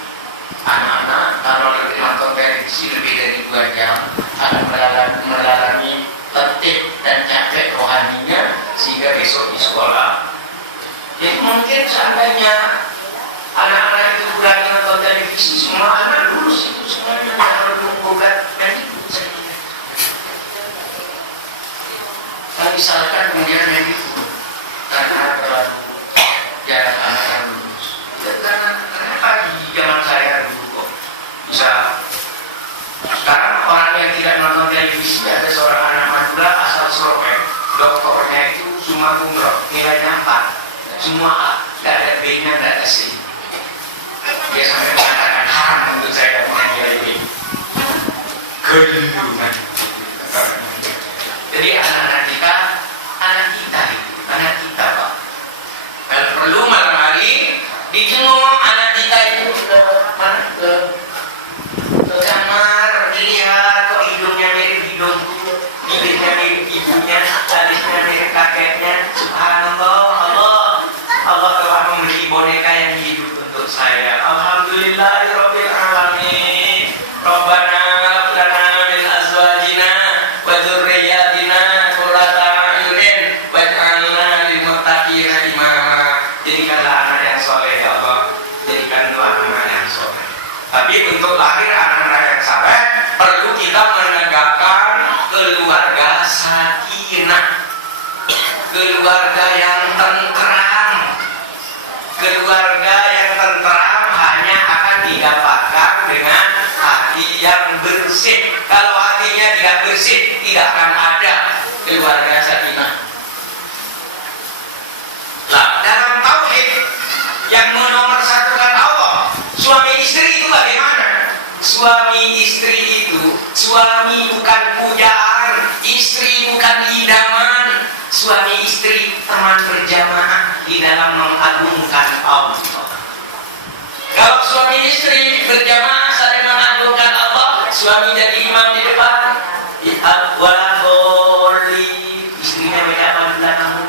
Anak-anak kalau nonton televisi lebih dari 2 jam akan mengalami letih dan capek rohaninya sehingga besok di sekolah. Jadi mungkin seandainya anak-anak itu berani nonton televisi, semua anak lulus itu semuanya kalau bukan dan itu saja. Tapi misalkan kemudian yang itu karena terlalu jarang anak yang lulus. Ya, karena kenapa di zaman saya dulu kok bisa sekarang orang yang tidak nonton televisi ada seorang anak Madura asal Surabaya, doktornya itu semua umroh, nilainya 4, semua A, tidak ada B-nya, tidak ada C. Dia sampai mengatakan haram untuk saya punya nilai B. Gendungan. Jadi anak-anak kita Pak. Kalau perlu malam hari dijenguk anak kita itu ke kamar, dilihat kok hidungnya mirip hidungku, bibirnya mirip ibunya, alisnya mirip kakeknya. Subhanallah, Allah telah memberi boneka yang hidup untuk saya. Alhamdulillahirabbil alamin. Rabbana hab lana min azwajina wa dzurriyyatina qurrata a'yunin waj'alna lil muttaqina imama. Jadikanlah anak yang soleh ya Allah. Jadikanlah anak yang soleh. Tapi untuk lahir anak-anak yang saleh perlu kita menegakkan keluarga sakinah, keluarga yang tentram. Keluarga yang tentram hanya akan didapatkan dengan hati yang bersih. Kalau hatinya tidak bersih, tidak akan ada keluarga sakinah. Nah, dalam tauhid yang menomorsatukan Allah, suami istri itu bagaimana? Suami istri itu, suami bukan pujaan, istri bukan idaman. Suami istri teman berjamaah di dalam mengagungkan Allah. Kalau suami istri berjamaah saling mengagungkan Allah, suami jadi imam di depan, wala boleh istrinya berapa di belakang.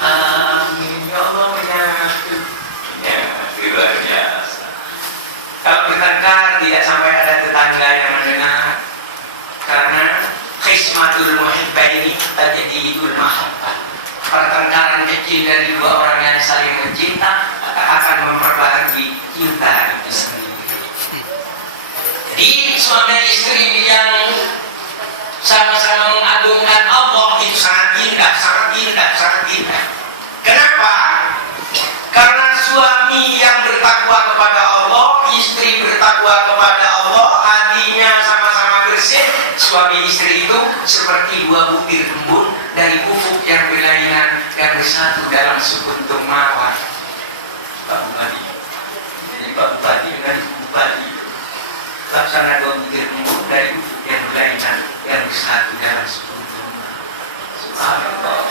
Amin ya Allah menyatu. Ya, luar biasa. Kalau bertengkar tidak sampai ada tetangga yang mendengar, karena khismatul muhibbaini tajidul mahabbah. Pertengkaran kecil dari 2 orang yang saling mencinta akan memperbaharui cinta itu sendiri. Jadi suami istri yang sama-sama mengagungkan Allah itu sangat indah. Kenapa? Karena suami yang bertakwa kepada Allah, istri bertakwa kepada Allah, hatinya sama-sama bersih. Suami istri itu seperti 2 butir embun dari ufuk yang berlainan bersatu dalam sekuntum mawar. Pak Bupati, jadi Pak Bupati dengan Bupati laksana dua butir embun dari ufuk yang berlainan yang bersatu dalam sekuntum mawar. Subhanallah.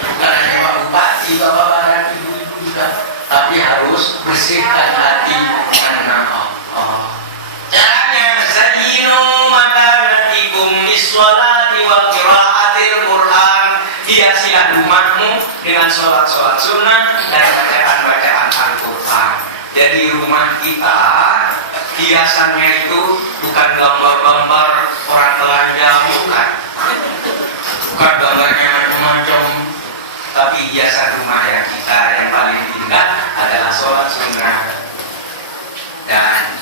Bukan hanya Pak Bupati, bapak-bapak, ibu-ibu juga, tapi harus bersihkan hati karena Allah. Caranya zayyinu makanatikum bis-sholati wa qiraatil Qur'an. Hiasilah rumahmu dengan sholat-sholat sunnah dan bacaan-bacaan Al-Quran. Jadi rumah kita hiasannya itu bukan gambar-gambar orang belanja, bukan gambarnya macam-macam, tapi hiasan rumah yang kita yang paling indah adalah sholat sunnah dan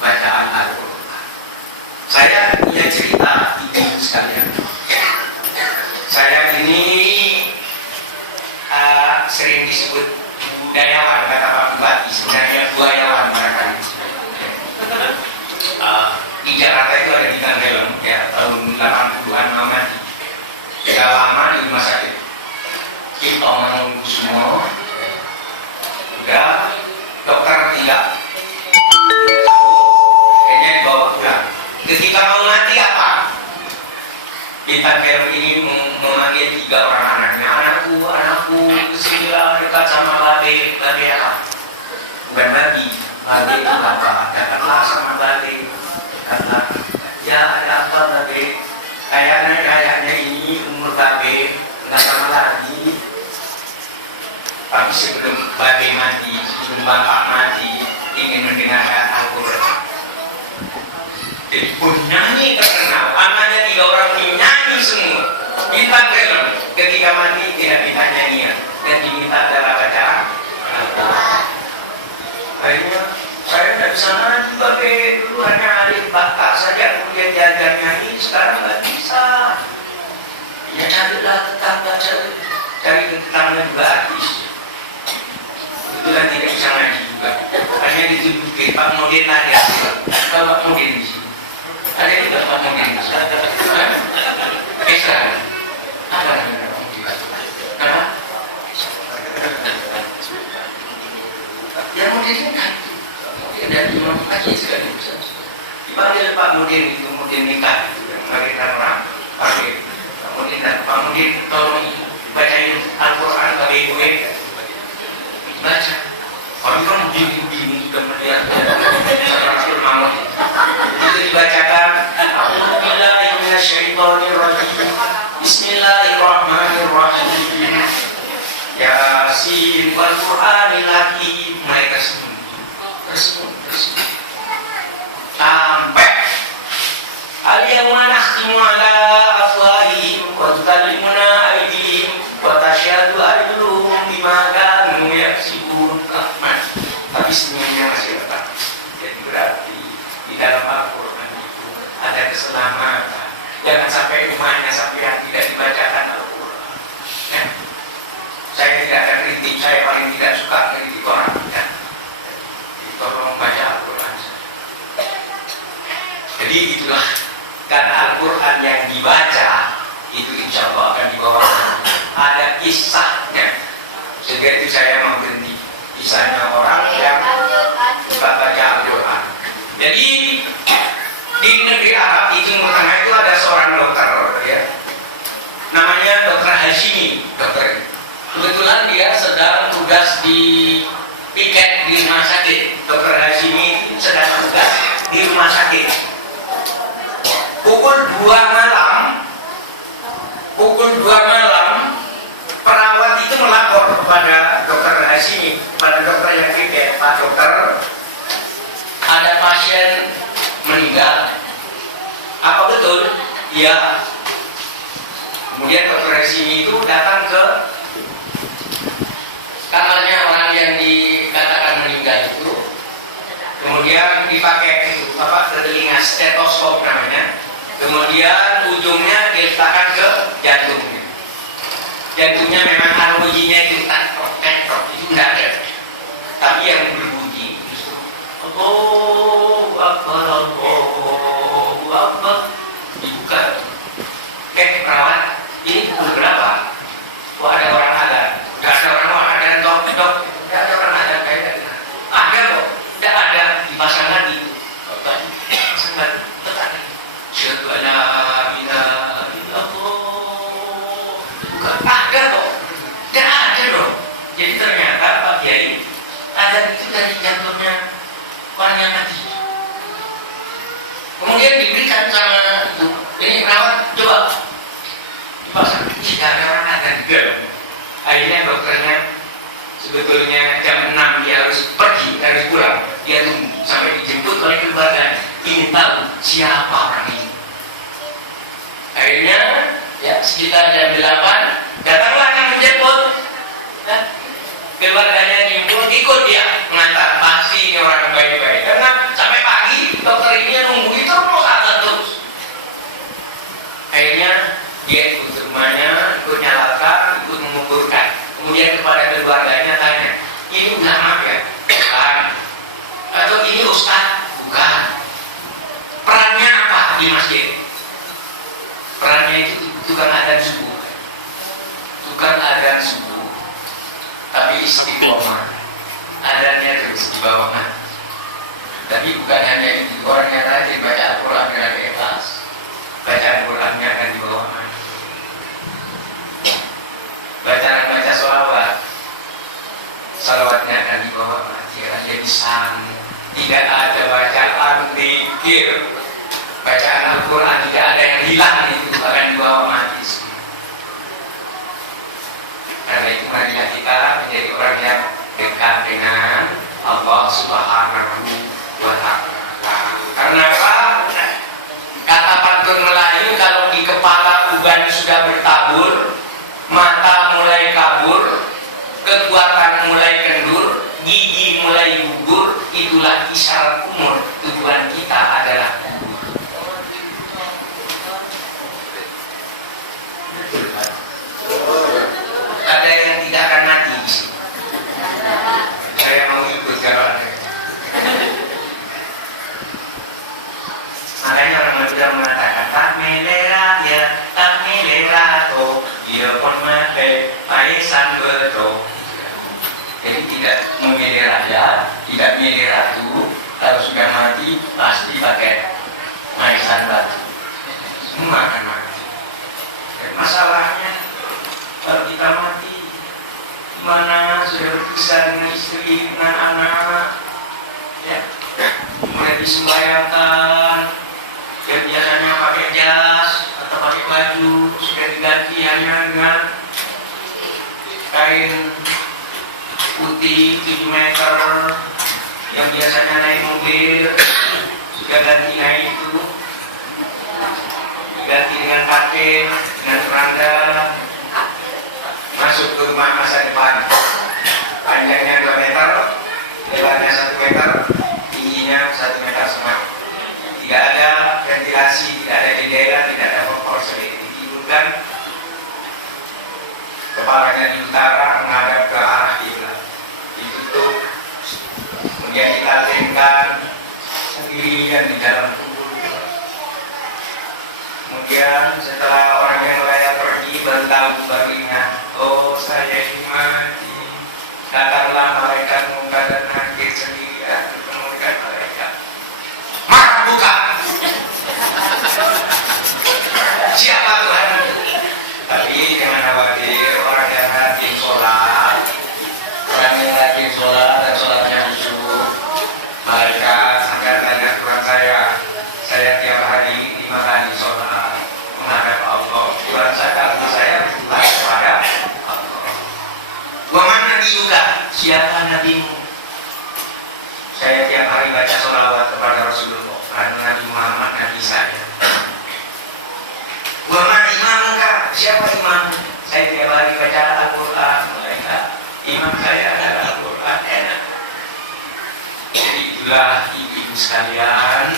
bacaan Al-Quran. Saya punya cerita ibu sekalian. Saya ini sering disebut budayawan, kata Pak Bupati, sebenarnya budayawan barangkali. Di Jakarta itu ada di Tanggelem, ya, tahun 80-an mati. Sudah lama di rumah sakit kita menunggu semua. Udah dokter tidak kayaknya dibawa pulang. Ketika mau mati apa? Di Tanggelem ini memanggil 3 orang anaknya. Anakku, kesinilah dekat sama babe apa? Bukan babi, babe itu apa? Dekatlah sama babe. Dekatlah. Ya ada apa babe? Kayaknya ini umur babe nggak sama lagi. Tapi sebelum babe mati, sebelum bapak mati, ingin mendengarkan Al-Quran. Jadi penyanyi terkenal, anaknya 3 orang penyanyi semua. Bintang film, ketika mati tidak minta nyanyian, dan diminta adalah bacaan Al-Quran. Akhirnya saya tidak bisa ngaji babe, dulu hanya alif bata saja, kemudian diajar nyanyi, sekarang nggak bisa. Ya carilah tetangga, cari tetangga juga artis. Kebetulan tidak bisa ngaji juga. Hanya ditunjukin Pak Modin ada, Pak Modin di sini. Ada juga Pak Modin di sini. Bisa. Apa namanya Pak Modin? Kenapa? Ya Modin kan. Dia dari Imam Haji sekali. Dipanggil Pak Modin itu Modin nikah. Yang melahirkan orang. Panggil Pak Modin dan Pak Modin tolong bacain Al-Quran bagi gue. Baca. Kami kan bingung sudah melihat Rasul Muhammad. Itu dibacakan. Alhamdulillah minasyaitonirrajim. Bismillahirrahmanirrahim. Yasin wal Qur'anil hakim. Mereka semua sampai al-yawma nakhtimu ala afwahihim wa tukallimuna aydihim wa tashhadu arjuluhum bima kanu yaksibun. Tapi semuanya masih tetap. Jadi berarti di dalam Al-Quran itu ada keselamatan. Jangan sampai rumahnya sampai yang tidak dibacakan Al-Quran. Ya. Saya tidak ada kritik, saya paling tidak suka kritik orang. Ya. Tolong baca Al-Quran. Jadi itulah, karena Al-Quran yang dibaca itu insya Allah akan dibawa. Ada kisahnya. Sehingga itu saya mau berhenti. Kisahnya orang yang suka baca Al-Quran. Jadi di negeri Arab di Timur Tengah itu ada seorang dokter, ya, namanya Dokter Hashimi. Dokter, kebetulan dia sedang tugas di piket di rumah sakit. Dokter Hashimi sedang tugas di rumah sakit. Pukul 2 malam, perawat itu melapor kepada Dokter Hashimi, pada dokter yang piket, Pak Dokter, ada pasien meninggal. Apa betul? Iya. Kemudian Dokter Hashimi itu datang ke kamarnya orang yang dikatakan meninggal itu. Kemudian dipakai itu telinga stetoskop namanya. Kemudian ujungnya diletakkan ke jantungnya. Jantungnya memang arlojinya itu tekrok itu tidak ada. Tapi yang berbunyi justru Allahu Akbar, Allahu Akbar. Dibuka. Perawat tidak ada orang ada di dalam. Akhirnya dokternya sebetulnya jam 6 dia harus pergi, harus pulang. Dia tunggu sampai dijemput oleh keluarga, ingin tahu siapa orang ini. Akhirnya ya sekitar jam 8 datanglah yang menjemput. Keluarganya jemput, ikut dia mengantar. Pasti ini orang baik-baik karena sampai pagi dokter ini nunggu itu terus. Akhirnya dia ikut ke rumahnya, ikut nyalakan, ikut menguburkan. Kemudian kepada keluarganya tanya, ini ulama ya? Bukan. Atau ini ustaz? Bukan. Perannya apa di masjid? Perannya itu tukang adzan subuh. Tukang adzan subuh. Tapi istiqomah. Adzannya terus di bawah mati. Tapi bukan hanya itu, orang yang rajin baca Al-Quran dengan ikhlas. Bacaan Qurannya akan di bawah mati. Baca sholawat, sholawatnya akan di bawah mati. Akan jadi sanggup. Tidak ada bacaan zikir, bacaan Al-Quran tidak ada yang hilang, itu akan di bawah mati. Karena itu marilah kita menjadi orang yang dekat dengan Allah Subhanahu wa Ta'ala. Karena apa? Kata pantun Melayu, kalau di kepala uban sudah bertabur, mata mulai kabur, kekuatan mulai kendur, gigi mulai gugur, itulah isyarat umur tujuan kita adalah kubur. Ada yang tidak akan mati di sini. Saya mau ikut kalau ada. Makanya orang Madura mengatakan tak melera ya, tak melera to, dia pun mati, paisan beto. Jadi tidak memilih raja, tidak milih ratu. Kalau sudah mati pasti pakai maisan batu. Semua akan mati. Dan masalahnya kalau kita mati, gimana sudah berpisah dengan istri, dengan anak, ya, mulai disembayangkan. Ya, biasanya pakai jas atau pakai baju, sudah diganti hanya dengan kain putih 7 meter yang biasanya naik mobil, sudah ganti naik itu, diganti dengan kain, dengan seranda, masuk ke rumah masa depan. Panjangnya 2 meter, lebarnya 1 meter, tingginya 1,5 meter. Tidak ada ventilasi, tidak ada jendela, tidak ada kompor, sedikit ditidurkan. Kepalanya di utara menghadap ke arah kiblat, ditutup, kemudian dikalengkan sendirian di dalam kubur. Kemudian setelah orang yang layak pergi, baru ingat, oh saya ini mati. Datanglah malaikat munkar dan nakir sendirian bertemu dengan malaikat. Marah buka. Siapa Tuhan? Tapi jangan khawatir, orang yang rajin sholat, orang yang rajin sholat dan sholatnya khusyuk, malaikat akan tanya Tuhan saya tiap hari 5 kali sholat menghadap Allah. Tuhan saya karena saya berdoa kepada Allah. Wa man nabiyuka? Siapa nabimu? Saya tiap hari baca sholawat kepada Rasulullah karena Nabi Muhammad Nabi saya. Wa man imamuka? Siapa imam? Saya tiap hari baca Al-Quran. Imam saya adalah Al-Quran. Enak. Jadi itulah ibu-ibu sekalian.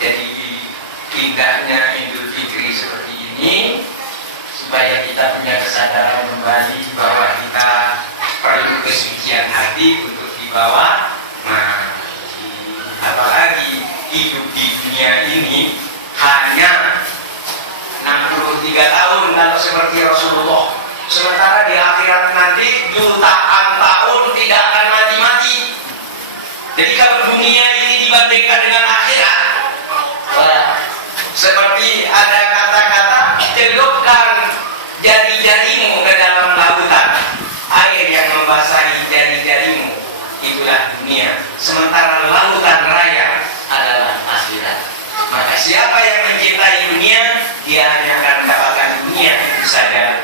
Jadi indahnya Idul Fitri seperti ini, supaya kita punya kesadaran kembali bahwa kita perlu kesucian hati untuk dibawa. Nah, apalagi hidup di dunia ini hanya 63 tahun kalau seperti Rasulullah. Sementara di akhirat nanti jutaan tahun tidak akan mati-mati. Jadi kalau dunia ini dibandingkan dengan akhirat, seperti ada kata-kata, celupkan jari-jarimu ke dalam lautan, air yang membasahi jari-jarimu, itulah dunia. Sementara lautan raya adalah akhirat. Maka siapa yang mencintai dunia, dia hanya akan mendapatkan dunia itu saja.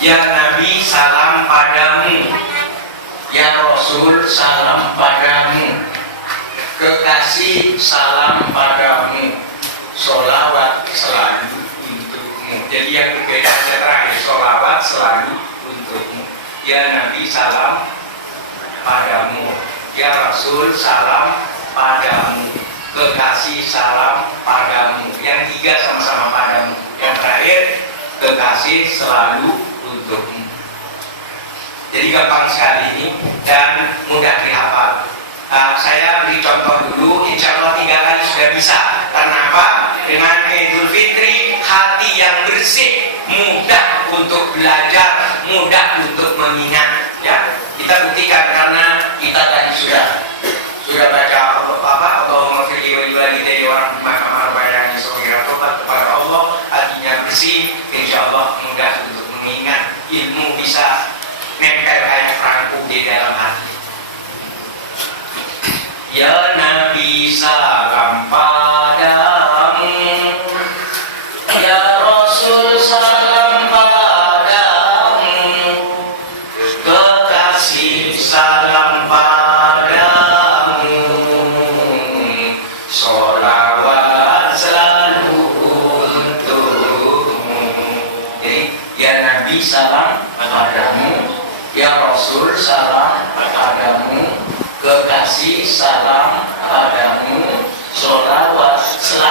Ya Nabi salam padamu, ya Rasul salam padamu, kekasih salam padamu, sholawat selalu untukmu. Jadi yang berbeda terakhir, sholawat selalu untukmu. Ya Nabi salam padamu, ya Rasul salam padamu, kekasih salam padamu. Yang tiga sama-sama padamu. Yang terakhir, kekasih selalu untukmu. Jadi gampang sekali ini dan mudah dihafal. Saya beri contoh dulu, insya Allah 3 kali sudah bisa. Karena apa? Dengan Idul Fitri, hati yang bersih, mudah untuk belajar, mudah untuk mengingat. Ya, kita buktikan karena kita tadi sudah baca Allahumma firli wa liwalidayya wa rahmah bayani saghira tobat kepada Allah, hatinya bersih, insya Allah mudah untuk mengingat, ilmu bisa nempel kayak perangku di dalam hati. Ya Nabi salam padamu, ya Rasul salam padamu, kekasih salam padamu, sholawat selalu untukmu. Jadi ya Nabi salam padamu, ya Rasul salam padamu, kekasih salam padamu, sholawat selalu